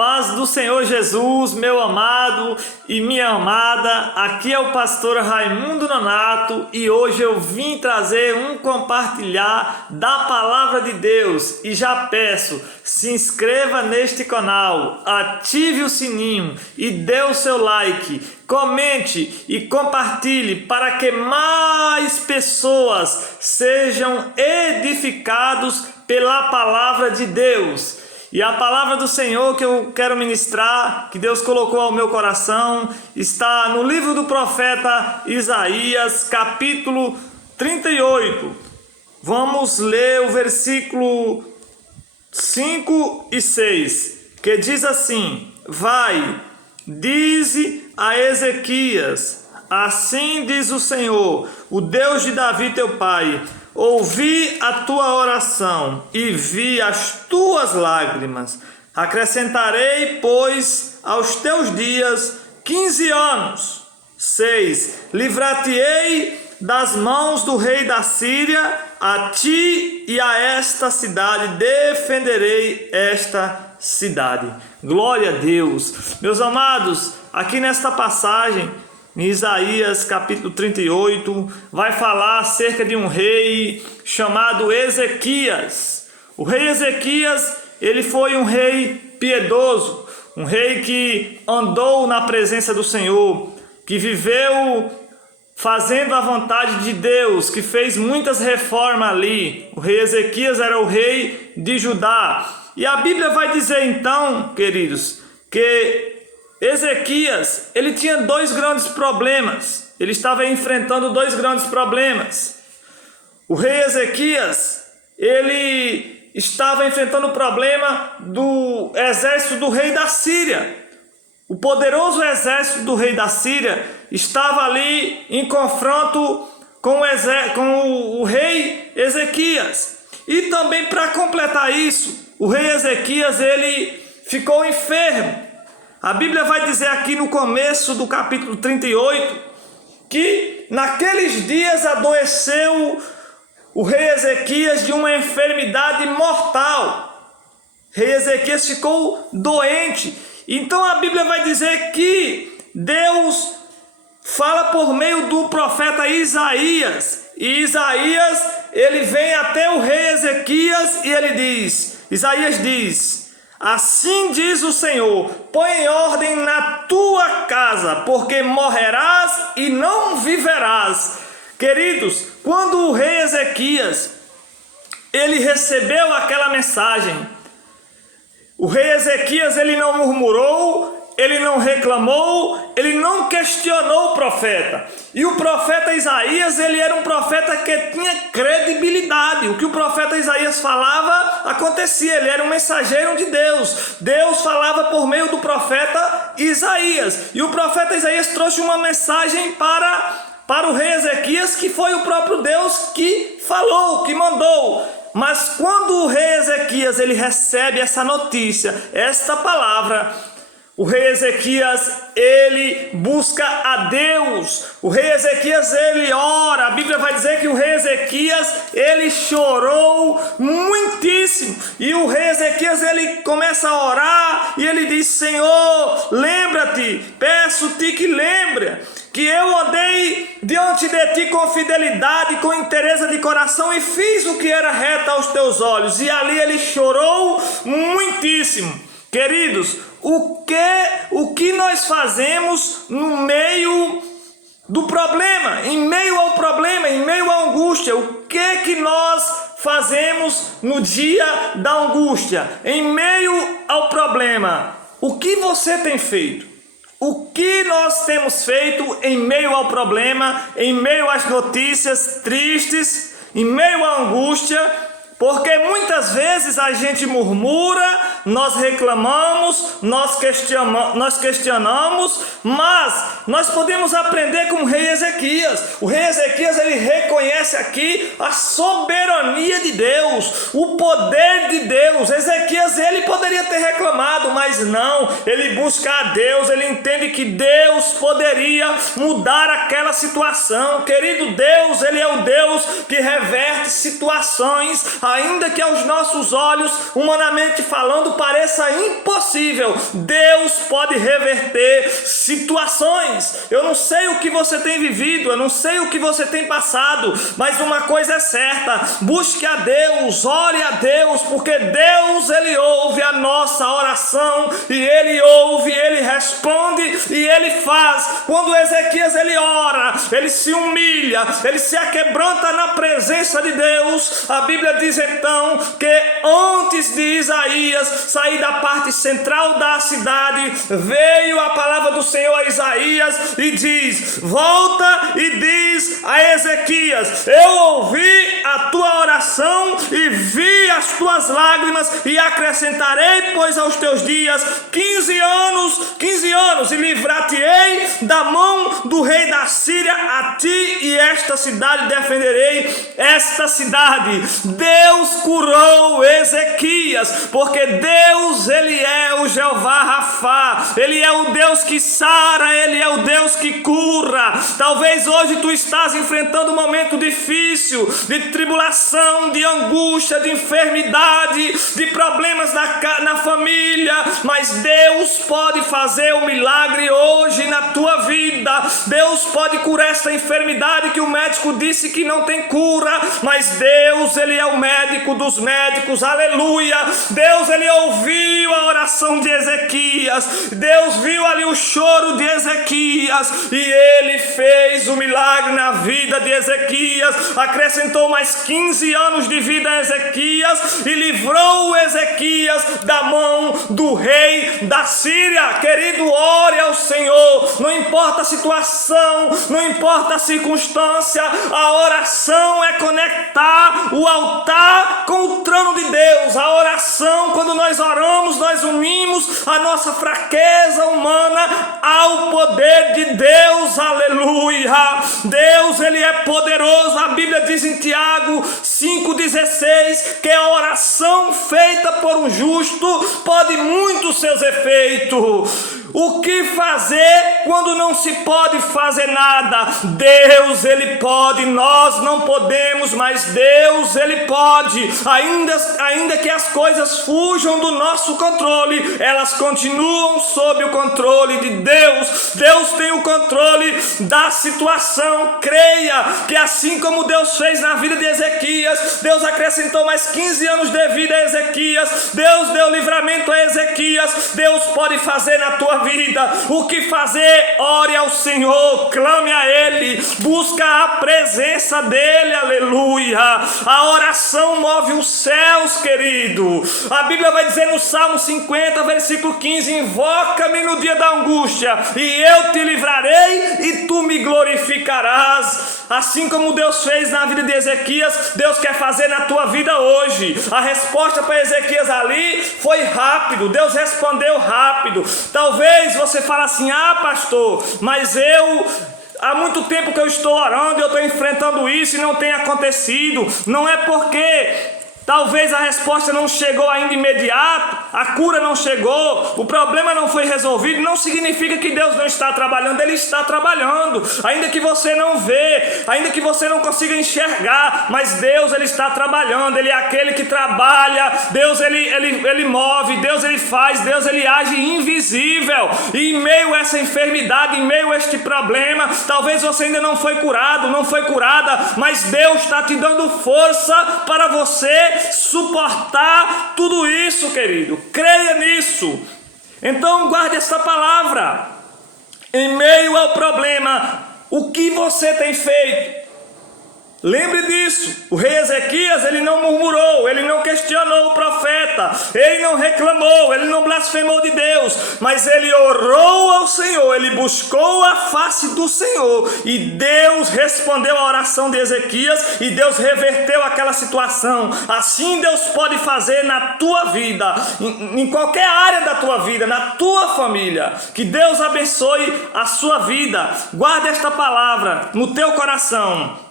Paz do Senhor Jesus, meu amado e minha amada, aqui é o pastor Raimundo Nonato e hoje eu vim trazer um compartilhar da palavra de Deus e já peço, se inscreva neste canal, ative o sininho e dê o seu like, comente e compartilhe para que mais pessoas sejam edificados pela palavra de Deus. E a palavra do Senhor que eu quero ministrar, que Deus colocou ao meu coração, está no livro do profeta Isaías, capítulo 38. Vamos ler o versículo 5 e 6, que diz assim: Vai, dize a Ezequias, assim diz o Senhor, o Deus de Davi teu pai: ouvi a tua oração e vi as tuas lágrimas. Acrescentarei, pois, aos teus dias 15 anos. 6. Livrar-te-ei das mãos do rei da Síria, a ti e a esta cidade defenderei esta cidade. Glória a Deus. Meus amados, aqui nesta passagem, em Isaías capítulo 38, vai falar acerca de um rei chamado Ezequias. O rei Ezequias, ele foi um rei piedoso, um rei que andou na presença do Senhor, que viveu fazendo a vontade de Deus, que fez muitas reformas ali. O rei Ezequias era o rei de Judá. E a Bíblia vai dizer então, queridos, que Ezequias, ele tinha dois grandes problemas. Ele estava enfrentando dois grandes problemas. O rei Ezequias, ele estava enfrentando o problema do exército do rei da Síria. O poderoso exército do rei da Síria estava ali em confronto com o rei Ezequias. E também, para completar isso, o rei Ezequias, ele ficou enfermo. A Bíblia vai dizer aqui no começo do capítulo 38 que naqueles dias adoeceu o rei Ezequias de uma enfermidade mortal. O rei Ezequias ficou doente. Então a Bíblia vai dizer que Deus fala por meio do profeta Isaías. E Isaías, ele vem até o rei Ezequias e ele diz, Isaías diz: assim diz o Senhor, põe em ordem na tua casa, porque morrerás e não viverás. Queridos, quando o rei Ezequias, ele recebeu aquela mensagem, o rei Ezequias, ele não murmurou, ele não reclamou, ele não questionou o profeta. E o profeta Isaías, ele era um profeta que tinha credibilidade. O que o profeta Isaías falava, acontecia. Ele era um mensageiro de Deus. Deus falava por meio do profeta Isaías. E o profeta Isaías trouxe uma mensagem para o rei Ezequias, que foi o próprio Deus que falou, que mandou. Mas quando o rei Ezequias, ele recebe essa notícia, esta palavra, o rei Ezequias, ele busca a Deus. O rei Ezequias, ele ora. A Bíblia vai dizer que o rei Ezequias, ele chorou muitíssimo. E o rei Ezequias, ele começa a orar e ele diz: Senhor, lembra-te, peço-te que lembre que eu andei diante de ti com fidelidade, com inteireza de coração e fiz o que era reto aos teus olhos. E ali ele chorou muitíssimo. Queridos, o que nós fazemos no meio do problema, em meio ao problema, em meio à angústia? O que nós fazemos no dia da angústia, em meio ao problema? O que você tem feito? O que nós temos feito em meio ao problema, em meio às notícias tristes, em meio à angústia? Porque muitas vezes a gente murmura, nós reclamamos, nós questionamos, mas nós podemos aprender com o rei Ezequias. O rei Ezequias, ele reconhece aqui a soberania de Deus, o poder de Deus. Ezequias, ele poderia ter reclamado, mas não, ele busca a Deus, ele entende que Deus poderia mudar aquela situação. Querido, Deus, ele é o Deus que reverte situações. ainda que aos nossos olhos, humanamente falando, pareça impossível, Deus pode reverter situações. Eu não sei o que você tem vivido, eu não sei o que você tem passado, mas uma coisa é certa: busque a Deus, ore a Deus, porque Deus, Ele ouve a nossa oração, e Ele ouve, Ele responde e Ele faz. Quando Ezequias ele ora, ele se humilha, ele se aquebranta na presença de Deus. A Bíblia diz então que antes de Isaías sair da parte central da cidade, veio a palavra do Senhor a Isaías e diz: volta e diz a Ezequias: eu ouvi a tua oração e vi as tuas lágrimas, e acrescentarei, pois, aos teus dias 15 anos, e livrar-te-ei da mão do rei da Síria, a ti e esta cidade defenderei, esta cidade. Deus curou Ezequias, porque Deus, Ele é o Jeová Rafá, Ele é o Deus que sara, Ele é o Deus que cura. Talvez hoje tu estás enfrentando um momento difícil, de tribulação, de angústia, de enfermidade, de problemas na família, mas Deus pode fazer um milagre hoje na tua vida. Deus pode curar esta enfermidade que o médico disse que não tem cura, mas Deus, Ele é o médico dos médicos, aleluia. Deus, Ele ouviu a oração de Ezequias, Deus viu ali o choro de Ezequias, e Ele fez o milagre na vida de Ezequias, acrescentou mais 15 anos de vida a Ezequias, e livrou Ezequias da mão do rei da Síria. Querido, ore ao Senhor, não importa a situação, não importa a circunstância, a oração é conectar o altar com o trono de Deus. A oração, quando nós oramos, nós unimos a nossa fraqueza humana ao poder de Deus, aleluia. Deus, Ele é poderoso. A Bíblia diz em Tiago 5,16 que a oração feita por um justo pode muito seus efeitos. O que fazer quando não se pode fazer nada? Deus, Ele pode, nós não podemos, mas Deus, Ele pode. Ainda que as coisas fujam do nosso controle, elas continuam sob o controle de Deus. Deus tem o controle da situação. Creia que assim como Deus fez na vida de Ezequias, Deus acrescentou mais 15 anos de vida a Ezequias, Deus deu livramento a Ezequias, Deus pode fazer na tua vida. O que fazer? Ore ao Senhor, clame a Ele, busca a presença dEle, aleluia. A oração move os céus, querido. A Bíblia vai dizer no Salmo 50, versículo 15: invoca-me no dia da angústia, e eu te livrarei, e tu me glorificarás. Assim como Deus fez na vida de Ezequias, Deus quer fazer na tua vida hoje. A resposta para Ezequias ali foi rápido, Deus respondeu rápido. Talvez você fale assim: ah, pastor, mas há muito tempo que eu estou orando e eu estou enfrentando isso e não tem acontecido. Não é porque talvez a resposta não chegou ainda imediato, a cura não chegou, o problema não foi resolvido, não significa que Deus não está trabalhando. Ele está trabalhando, ainda que você não vê, ainda que você não consiga enxergar, mas Deus, Ele está trabalhando. Ele é aquele que trabalha. Deus, ele move, Deus, Ele faz, Deus, Ele age invisível. E em meio a essa enfermidade, em meio a este problema, talvez você ainda não foi curado, não foi curada, mas Deus está te dando força para você suportar tudo isso, querido. Creia nisso. Então guarde essa palavra. Em meio ao problema, o que você tem feito? Lembre disso. O rei Ezequias, ele não murmurou, ele não questionou o profeta, ele não reclamou, ele não blasfemou de Deus, mas ele orou ao Senhor, ele buscou a face do Senhor, e Deus respondeu a oração de Ezequias, e Deus reverteu aquela situação. Assim Deus pode fazer na tua vida, em qualquer área da tua vida, na tua família. Que Deus abençoe a sua vida. Guarde esta palavra no teu coração.